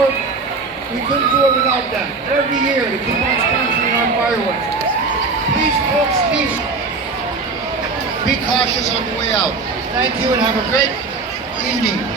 support. We couldn't do it without them. Every year to keep on sponsoring our fireworks. Please, folks, be cautious on the way out. Thank you and have a great evening.